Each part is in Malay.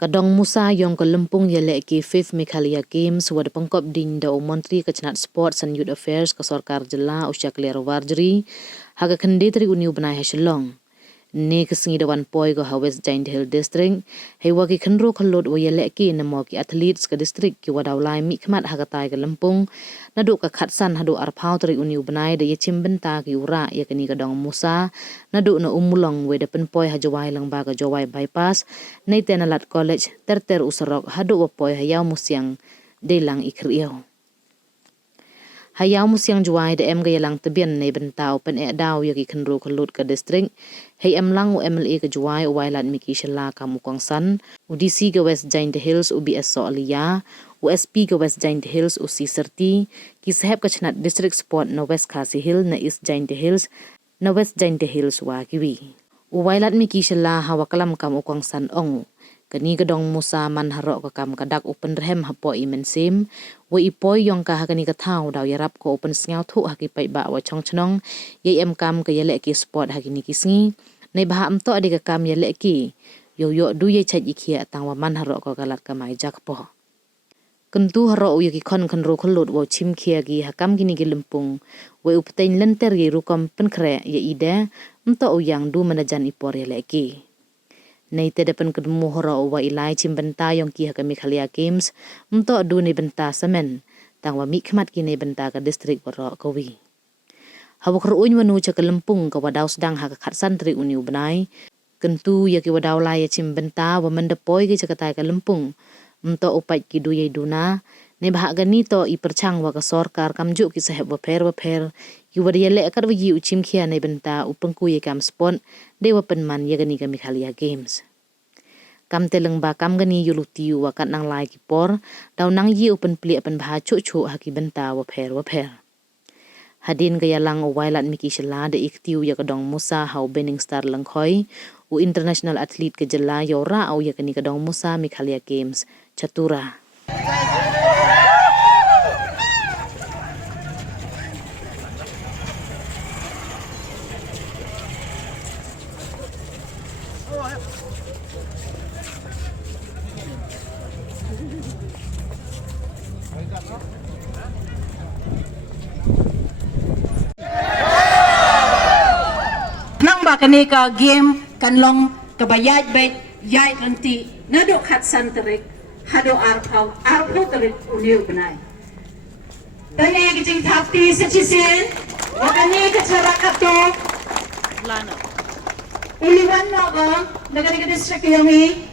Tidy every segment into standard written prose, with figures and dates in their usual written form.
Kadong musa yang ke lempung ya leki 5th Meghalaya Games wada pengkop din da Menteri Kecenat Sports and Youth Affairs ke Sorkar Jela usya kelir warjeri haga kendetri uniu benai hasilong. Ne kesengi dawan poi go West Jaiñtia District hei wagi kendro kelot wa ya leki nemo ki athletes ke district ki wadau lai mi khmat haga tai ke lempung naduk ke khatsan hadu arpau tri uniu benai da ya cimbenta ki ura ya keni kadong musa naduk na umulong we da pen poi hajawai lang ba ka jawai bypass nei tenalat college terter usarok hadu wa poi hayau musyang delang ikriau hayau musyang juai da em ga yalang tebian nei bentau pen dau ya ki kendro kelot ke district hei lang u MLA ke juai u wailat miki shela kamu kongsan UDC ke West Jaiñtia Hills UBS Soalia USP ke West Jaiñtia Hills UC Serti ki sahab Kecenat District Sport na West Khasi Hill na East Jaiñtia Hills na West Jaiñtia Hills wa kiwi u wailat miki shela hawa kalam kamu kongsan ong kani kadong musa man harok ka kam kadak open rehem hapo imen sim wa ipoi yong ka kani ka thau daw yarap ko open sngau thu haki pai ba wa chong chnong ye em kam ka yele ki sport haki ni kisngi nei ba am to ade ka kam yele ki yo yo du ye chaj ikhia tang wa man harok ko galat ka mai jak po kyntu harok ye ki khon ro kholot wo chim khia gi hakam gini gi lempung wa uptain lenter ye rukom pen khre ye ide mto uyang du manajan ipor yele ki nei te depan kedemu horo wa ilai cimbenta yang ki ka Meghalaya Games mto du ni benta semen tang wa mi khmat ki nei benta ka district waro kawi hawa kruun wanu cha ka lempung ka wadau sedang ha ka khatsan tri uniu benai kyntu ya ki wadau la ya cimbenta wa mendepoi ki cha ka tai ka lempung mto upai ki du ye duna nei bah ga ni to i perchang wa ka sorkar kamju ki sahab wa pher ki wadi le kar wi uchim khia nei benta upengku ye kam spon dewa penman ya gani ka Meghalaya Games kam teleng ba kam gani yulutiu wa kat nang lai ki por daw nang yi open pli pen bha chu haki benta wa pher hadin ga yalang wailat miki shela de iktiu ya kadong musa hau bening star langkhoi u international athlete ke jela yora au ya kani kadong musa Meghalaya Games chatura nang ba kani ka game kanlong kabayad bay yai nanti nado khatsan terik hado arpau terik uniu benai tanya kijing thapti sechisin wakani kachara kato lana uliwan no go nagari ka district yomi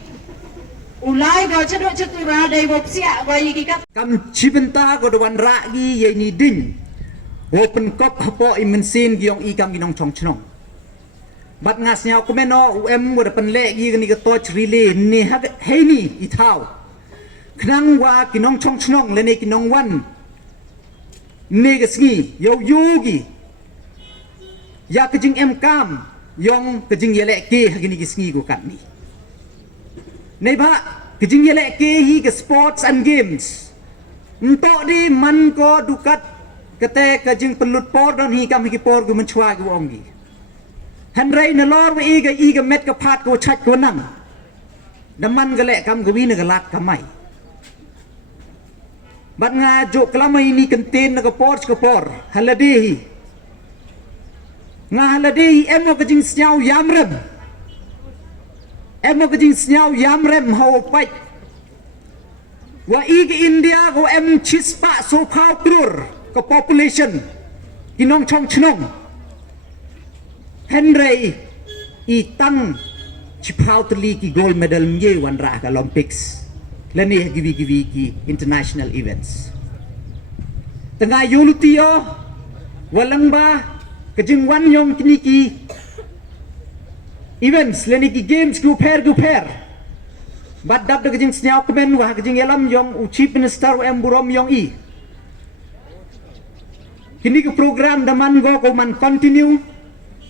ulai go chado chatura dai bopsia wa yiki kat kam chibenta go doan ragi ye ni din open kop hapo imensin giong ikam ginong chong chnong bat ngas nyau kumeno UM wada penle gi ni ka toch relay ni ha he ni ithau knang wa kinong chong chnong le ne kinong wan ne ga sngi yo yugi ya kijing em kam yong kijing yele ke ha gi ni sngi go kat ni nei ba kijing yele ke hi ke sports and games mto di man ko dukat kate kijing pelut por don hi kam hi por gu menchwa gu ongi Henry na lor wa iga met ka pat ko chat ko nang daman gale kam gawi na galat kamai bat nga jo klamai ni kenten na ka por haladehi nga haladehi emo ka jing syaw yamrem ho pai wa iga India ko em chispa so khau krur ka population kinong chong chnong Henry itang chipautli ki gold medal mye wanra ka Olympics lani givi ki international events tengah yulutio walang ba kajing wan yong kiniki events lani ki games group pair bat dab de kajing snyau kemen wa kajing yalam yong u chief minister em burom yong i kini ki program daman go ko man continue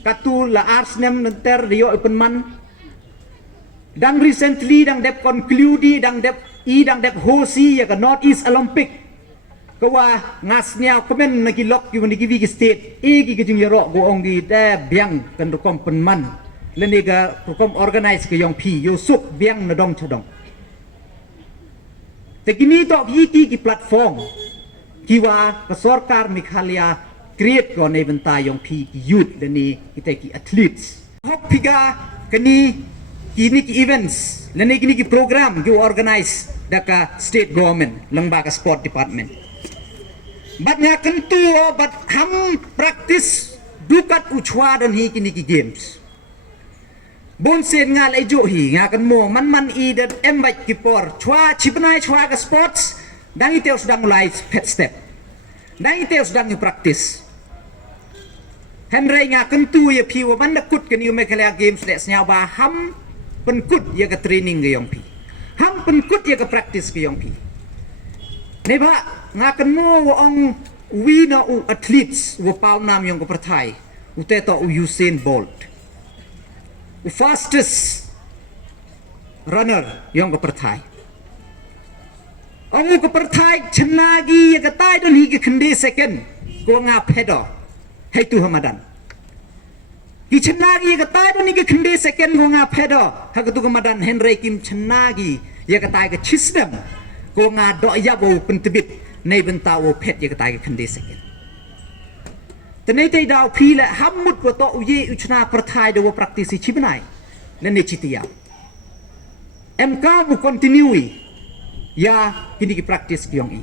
katu la arsnem nenter rio open man dang recently dang dep conclude dang dep hosi ya ka North East Olympic kawa ngasnya komen na kilok yu ni givi state gi kijing yaro go ongi de biang kan rukom penman leni ga rukom organize ke yong pi yo suk biang na dong chodong แต่กินี่ต่อพี่กี่แพลตฟอร์มที่ว่ากสรการมิคาเลียครีเอทก่อนในบรรดายองพี่กี่ยูทและนี่ที่กี่แอทลีตฮอกพิกากันนี่กี่อีเวนต์และนี่กี่โปรแกรมกี่ออร์แกไนซ์ดักสเตทกอร์เมนต์ลังบากสปอร์ตดีพาร์ตเมนต์บัดงากันตัวบัดทำ practice ดูกัดอุชวาดอนฮีกี่เกมส์บนเส้นงานไอโจฮีงากันโมมันอีเดดบัดกิปอร์ชวาชิปนายชวากับสปอร์ตส์ดังอีเทลส์ดังไลฟ์เพดสเต็ปดังอีเทลส์ดังอยู่ practiceเห็นไรงากันตัวยาพี่ว่ามันนักกุดกันอยู่ไม่เคลียร์เกมส์เล็กเสียวบาฮัมเป็นกุดยากับเทรนนิ่งกับยองพี่ฮัมเป็นกุดยากับ practice กับยองพี่ในพระงากันโมว่าองวีนาอุแอทลีตส์ว่าเป้านามยองกับประเทศอุเตต่อยูเซนโบลต์อุ fastest runner ยองกับประเทศองกับประเทศชนะกียากับใต้ดนฮีกับคันดีเซกันกูงาเพดอให้ตัวธรรมดันกีชนะกีกับใต้ดนฮีกับคันดีเซกันกูงาเพดอให้ตัวธรรมดันเฮนรี่กิมชนะกียากับใต้กับชิสดัมกูงาดอกยาบูเป็นตบิดในบรรดาโอเพดยากับใต้กับคันดีเซกันแต่ในใจดาวพีและฮัมมุดว่าโตอุยอุชนาประเทศดูว่า practice ชิบไหนและในจิตยาก้าวบุคคลที่นิวยya kini ki practice kiong i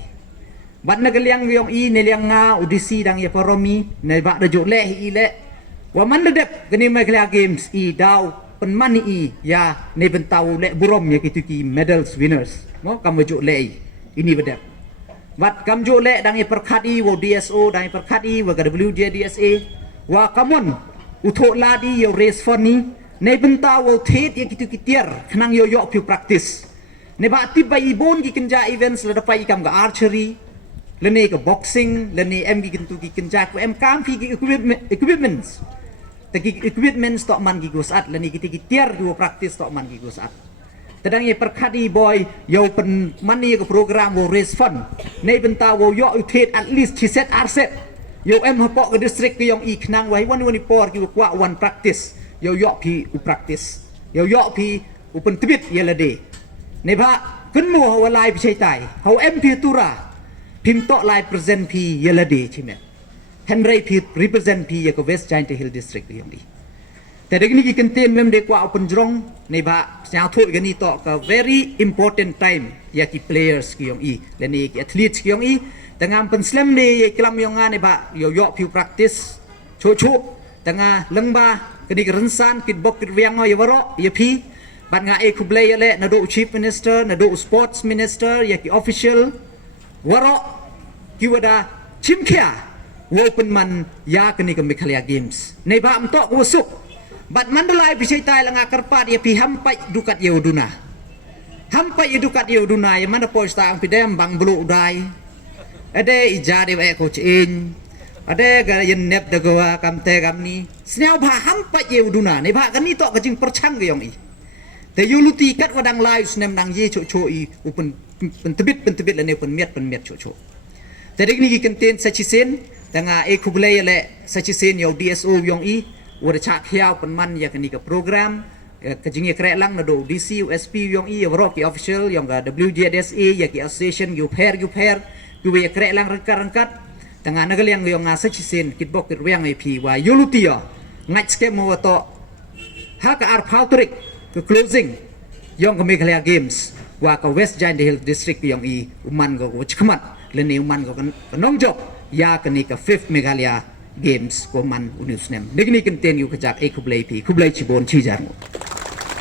bat na galiang kiong i ne liang nga udisi dang ya paromi ne ba da jole i le wa man da dep kini Meghalaya Games i daw pen mani i ya ne bentau le burom ya kitu ki medals winners no kam jole i ini bedep bat kam jole dang ya perkhat i wo DSO dang ya perkhat i wa WJDSA wa kamon utho ladi yo race for ni ne bentau wo thet ya kitu ki tier khnang yo yo pi practiceในบาติบายบนกินจ่าอีเวนต์ระดับไปกับอาร์เชอรี่และนี่กับบ็อกซิ่งและนี่กินตุกินจ่ากับกามพี่กิอุปกรณ์แต่กิอุปกรณ์ต่อมันกิกุสัตและนี่กิติกิเทียร์ดู practice ต่อมันกิกุสัตแต่ดังนี้ประคดีบอยยาวเป็นมันนี่กับโปรแกรมว่า raise fund ในบรรดาว่าย่ออุเทศ at least ชีเซตอาร์เซตยาวฮปอกกับ district ก็ยังอีกนางไว้วันปอร์กิวกว่าวัน practice ยาวย่อพี่อุ practice ยาวย่อพี่อุปนติบิดเยลเดในพระขึ้นมัวหัวลายพิชัยไตเขาพีตุระพิมพ์โตลาย present พีเยลเดใช่ไหมเฮนรี่พี represent พีอย่างกับ West Jaiñtia Hill District อย่างนี้แต่เด็กนี่กินเตียนเมมเด็กว่าเอาเป็นจงในพระสาวทุ่กันนี่ต่อกับ very important time อย่างที่ players กี่อย่างอีและนี่กี่ athletes กี่อย่างอีแต่งานเป็น slam day กลัมอย่างงานในพระย่อพิว practice โชว์แต่งานลังบากันนี่กรันซันกิดบกกิดเวียงเอาอย่าวะรอย่าพีบัดงาเอคุบเลยเลยนาดู chief minister นาดู sports minister ยากิ official วะรอกิวดาชิมเขียว่าเป็นมันยากันนี่กับ Meghalaya Games ในบ้านโตกุสุกบัดมันได้ลายพิชัยตายละงากระปาดยาพิฮัมไปดูกัดเยาวดุนาฮัมไปดูกัดเยาวดุนายมันได้ปล่อยสตางค์พิเดมบังบลูได้ada ijade wa coach in ada ga yen nep da ga kam te kam ni snau bha ham pa ye uduna ne bha kan ni to ka jing perchang ga yong i te yuluti kat wadang live snem nang ye cho i upen pentebit la ne pen met cho te dik ni ki content sa chi sen tanga e kublay le sa chi sen yo DSO yong i wada cha khiao pen man ya kan ni ka program ka jing ye kre lang na do DC USP yong i ro ki official yong ga WJDSA ya ki association you pair gue kere lang rangkat tengah nagal yang yang ngasa cisin kitbok kirwang IP wa yulutia ngaj ske mo to haka ar pautrik ke closing yang ke Meghalaya Games wa ke West Jaiñtia Hill District yang i uman go chkmat leni uman go nongjok ya ke ni ke 5th Meghalaya Games ko man uniusnem digni kenten yu kajak e kublai pi kublai chibon chijar